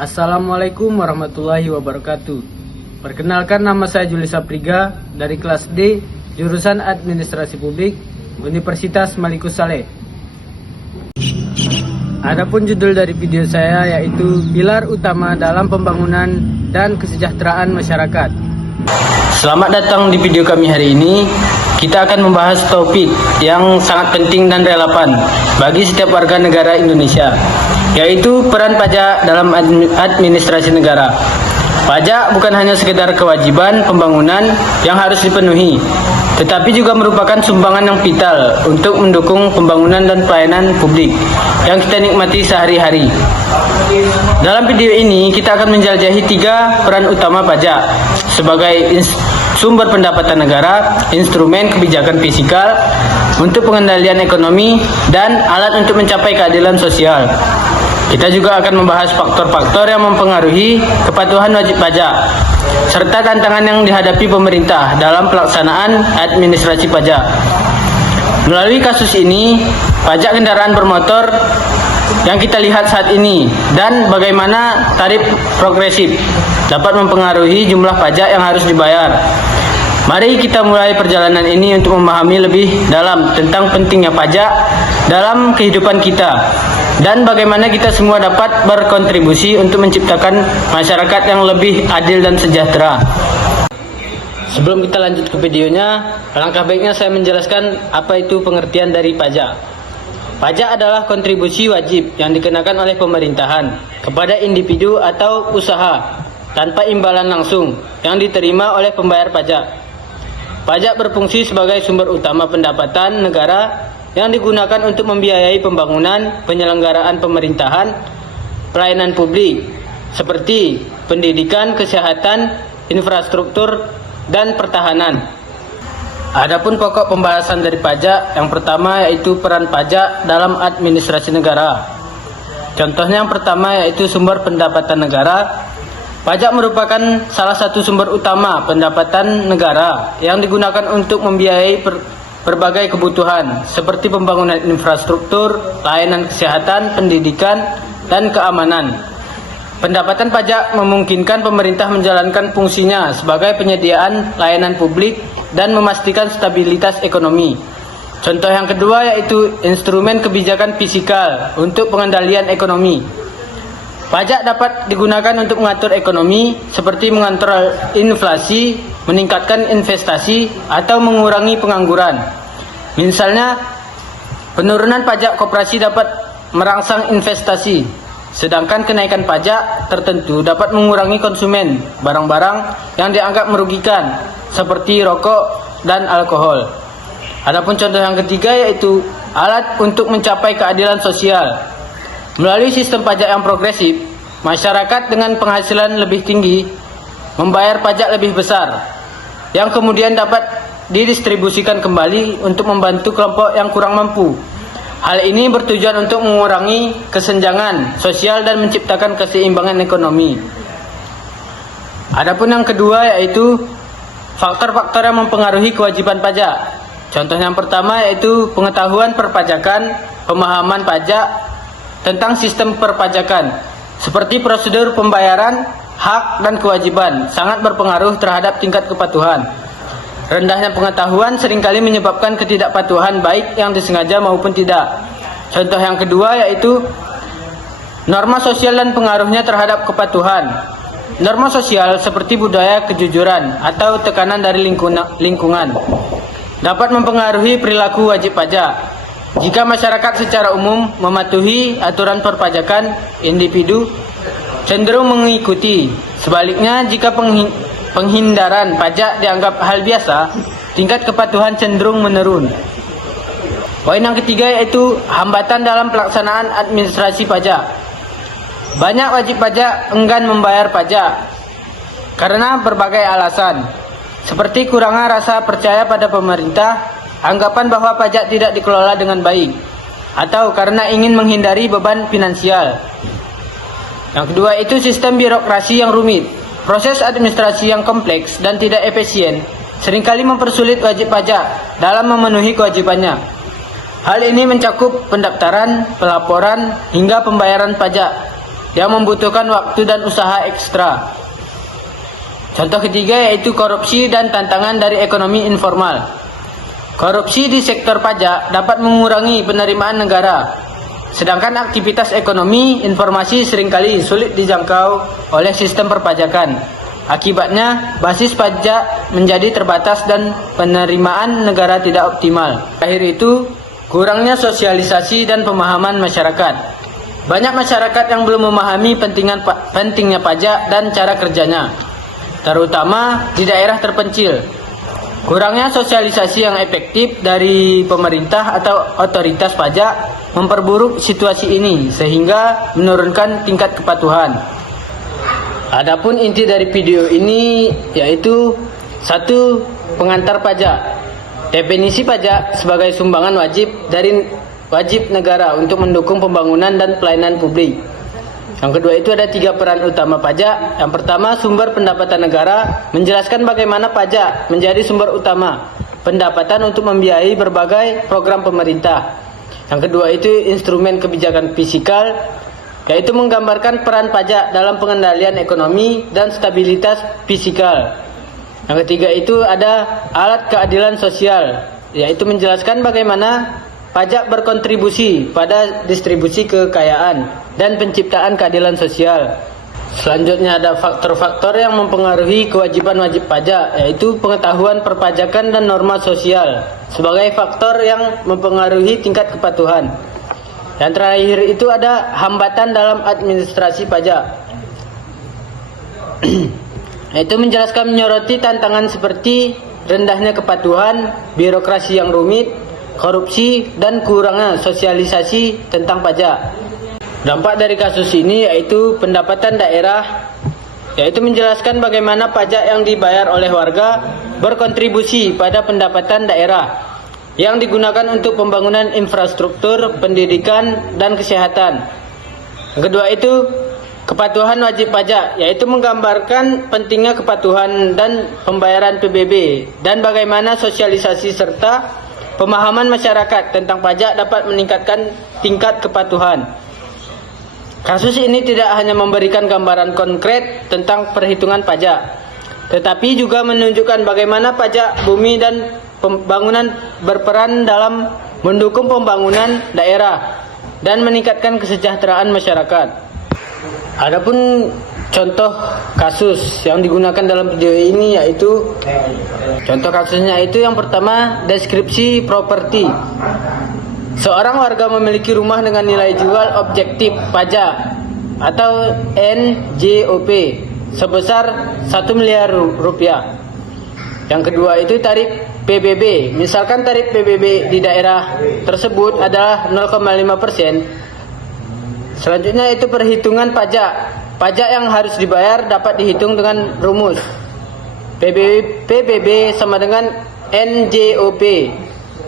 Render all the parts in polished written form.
Assalamualaikum warahmatullahi wabarakatuh. Perkenalkan, nama saya Julius Sapriga dari kelas D, jurusan Administrasi Publik, Universitas Malikus Saleh. Adapun judul dari video saya yaitu Pilar Utama dalam Pembangunan dan Kesejahteraan Masyarakat. Selamat datang di video kami hari ini. Kita akan membahas topik yang sangat penting dan relevan bagi setiap warga negara Indonesia, yaitu peran pajak dalam administrasi negara. Pajak bukan hanya sekedar kewajiban pembangunan yang harus dipenuhi, tetapi juga merupakan sumbangan yang vital untuk mendukung pembangunan dan pelayanan publik yang kita nikmati sehari-hari. Dalam video ini kita akan menjelajahi 3 peran utama pajak sebagai sumber pendapatan negara, instrumen kebijakan fiskal untuk pengendalian ekonomi, dan alat untuk mencapai keadilan sosial. Kita juga akan membahas faktor-faktor yang mempengaruhi kepatuhan wajib pajak, serta tantangan yang dihadapi pemerintah dalam pelaksanaan administrasi pajak. Melalui kasus ini, pajak kendaraan bermotor yang kita lihat saat ini dan bagaimana tarif progresif dapat mempengaruhi jumlah pajak yang harus dibayar. Mari kita mulai perjalanan ini untuk memahami lebih dalam tentang pentingnya pajak dalam kehidupan kita dan bagaimana kita semua dapat berkontribusi untuk menciptakan masyarakat yang lebih adil dan sejahtera. Sebelum kita lanjut ke videonya, alangkah baiknya saya menjelaskan apa itu pengertian dari pajak. Pajak adalah kontribusi wajib yang dikenakan oleh pemerintahan kepada individu atau usaha tanpa imbalan langsung yang diterima oleh pembayar pajak. Pajak berfungsi sebagai sumber utama pendapatan negara yang digunakan untuk membiayai pembangunan, penyelenggaraan pemerintahan, pelayanan publik seperti pendidikan, kesehatan, infrastruktur, dan pertahanan. Adapun pokok pembahasan dari pajak, yang pertama yaitu peran pajak dalam administrasi negara. Contohnya yang pertama yaitu sumber pendapatan negara. Pajak merupakan salah satu sumber utama pendapatan negara yang digunakan untuk membiayai berbagai kebutuhan seperti pembangunan infrastruktur, layanan kesehatan, pendidikan, dan keamanan. Pendapatan pajak memungkinkan pemerintah menjalankan fungsinya sebagai penyediaan layanan publik dan memastikan stabilitas ekonomi. Contoh yang kedua yaitu instrumen kebijakan fiskal untuk pengendalian ekonomi. Pajak dapat digunakan untuk mengatur ekonomi seperti mengontrol inflasi, meningkatkan investasi, atau mengurangi pengangguran. Misalnya, penurunan pajak koperasi dapat merangsang investasi, sedangkan kenaikan pajak tertentu dapat mengurangi konsumen barang-barang yang dianggap merugikan seperti rokok dan alkohol. Adapun contoh yang ketiga yaitu alat untuk mencapai keadilan sosial. Melalui sistem pajak yang progresif, masyarakat dengan penghasilan lebih tinggi membayar pajak lebih besar yang kemudian dapat didistribusikan kembali untuk membantu kelompok yang kurang mampu. Hal ini bertujuan untuk mengurangi kesenjangan sosial dan menciptakan keseimbangan ekonomi. Adapun yang kedua yaitu faktor-faktor yang mempengaruhi kewajiban pajak. Contoh yang pertama yaitu pengetahuan perpajakan, pemahaman pajak tentang sistem perpajakan, seperti prosedur pembayaran, hak, dan kewajiban sangat berpengaruh terhadap tingkat kepatuhan. Rendahnya pengetahuan seringkali menyebabkan ketidakpatuhan baik yang disengaja maupun tidak. Contoh yang kedua yaitu norma sosial dan pengaruhnya terhadap kepatuhan. Norma sosial seperti budaya kejujuran atau tekanan dari lingkungan dapat mempengaruhi perilaku wajib pajak. Jika masyarakat secara umum mematuhi aturan perpajakan, individu cenderung mengikuti. Sebaliknya, jika penghindaran pajak dianggap hal biasa, tingkat kepatuhan cenderung menurun. Poin yang ketiga yaitu hambatan dalam pelaksanaan administrasi pajak. Banyak wajib pajak enggan membayar pajak karena berbagai alasan, seperti kurangnya rasa percaya pada pemerintah, anggapan bahwa pajak tidak dikelola dengan baik, atau karena ingin menghindari beban finansial. Yang kedua itu sistem birokrasi yang rumit. Proses administrasi yang kompleks dan tidak efisien seringkali mempersulit wajib pajak dalam memenuhi kewajibannya. Hal ini mencakup pendaftaran, pelaporan, hingga pembayaran pajak. yang membutuhkan waktu dan usaha ekstra. Contoh ketiga yaitu korupsi dan tantangan dari ekonomi informal. Korupsi di sektor pajak dapat mengurangi penerimaan negara, sedangkan aktivitas ekonomi informasi seringkali sulit dijangkau oleh sistem perpajakan. Akibatnya, basis pajak menjadi terbatas dan penerimaan negara tidak optimal. Akhir itu, kurangnya sosialisasi dan pemahaman masyarakat. Banyak masyarakat yang belum memahami pentingnya pajak dan cara kerjanya, terutama di daerah terpencil. Kurangnya sosialisasi yang efektif dari pemerintah atau otoritas pajak memperburuk situasi ini sehingga menurunkan tingkat kepatuhan. Adapun inti dari video ini yaitu 1. Pengantar pajak. Definisi pajak sebagai sumbangan wajib negara untuk mendukung pembangunan dan pelayanan publik. Yang kedua itu ada 3 peran utama pajak. Yang pertama, sumber pendapatan negara, menjelaskan bagaimana pajak menjadi sumber utama pendapatan untuk membiayai berbagai program pemerintah. Yang kedua itu instrumen kebijakan fiskal, yaitu menggambarkan peran pajak dalam pengendalian ekonomi dan stabilitas fiskal. Yang ketiga itu ada alat keadilan sosial, yaitu menjelaskan bagaimana pajak berkontribusi pada distribusi kekayaan dan penciptaan keadilan sosial. Selanjutnya ada faktor-faktor yang mempengaruhi kewajiban wajib pajak, yaitu pengetahuan perpajakan dan norma sosial sebagai faktor yang mempengaruhi tingkat kepatuhan. Yang terakhir itu ada hambatan dalam administrasi pajak, yaitu menjelaskan menyoroti tantangan seperti rendahnya kepatuhan, birokrasi yang rumit, korupsi, dan kurangnya sosialisasi tentang pajak. Dampak dari kasus ini yaitu pendapatan daerah, yaitu menjelaskan bagaimana pajak yang dibayar oleh warga berkontribusi pada pendapatan daerah yang digunakan untuk pembangunan infrastruktur, pendidikan, dan kesehatan. Yang kedua itu kepatuhan wajib pajak, yaitu menggambarkan pentingnya kepatuhan dan pembayaran PBB dan bagaimana sosialisasi serta pemahaman masyarakat tentang pajak dapat meningkatkan tingkat kepatuhan. Kasus ini tidak hanya memberikan gambaran konkret tentang perhitungan pajak, tetapi juga menunjukkan bagaimana pajak bumi dan pembangunan berperan dalam mendukung pembangunan daerah dan meningkatkan kesejahteraan masyarakat. Adapun contoh kasus yang digunakan dalam video ini yaitu contoh kasusnya itu yang pertama, deskripsi properti. Seorang warga memiliki rumah dengan nilai jual objektif pajak atau NJOP sebesar 1 miliar rupiah. Yang kedua itu tarif PBB. Misalkan tarif PBB di daerah tersebut adalah 0,5%. Selanjutnya itu perhitungan pajak. Pajak yang harus dibayar dapat dihitung dengan rumus PBB sama dengan NJOP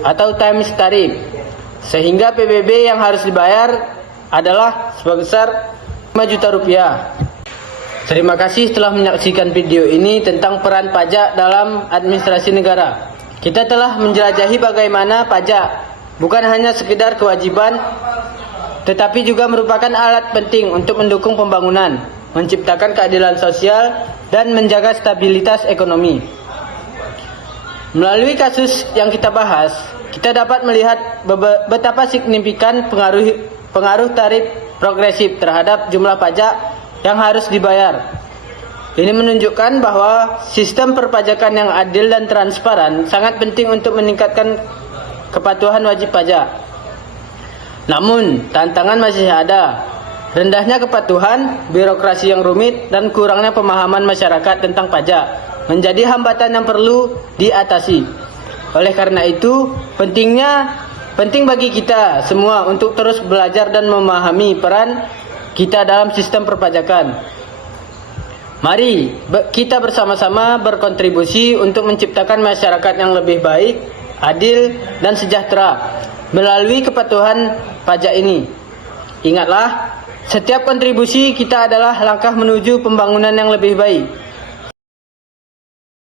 atau times tarif, sehingga PBB yang harus dibayar adalah sebesar 5 juta rupiah. Terima kasih telah menyaksikan video ini tentang peran pajak dalam administrasi negara. Kita telah menjelajahi bagaimana pajak bukan hanya sekedar kewajiban, tetapi juga merupakan alat penting untuk mendukung pembangunan, menciptakan keadilan sosial, dan menjaga stabilitas ekonomi. Melalui kasus yang kita bahas, kita dapat melihat betapa signifikan pengaruh tarif progresif terhadap jumlah pajak yang harus dibayar. Ini menunjukkan bahwa sistem perpajakan yang adil dan transparan sangat penting untuk meningkatkan kepatuhan wajib pajak. Namun, tantangan masih ada. Rendahnya kepatuhan, birokrasi yang rumit, dan kurangnya pemahaman masyarakat tentang pajak menjadi hambatan yang perlu diatasi. Oleh karena itu, penting bagi kita semua untuk terus belajar dan memahami peran kita dalam sistem perpajakan. Mari kita bersama-sama berkontribusi untuk menciptakan masyarakat yang lebih baik, adil, dan sejahtera melalui kepatuhan pajak ini. Ingatlah, setiap kontribusi kita adalah langkah menuju pembangunan yang lebih baik.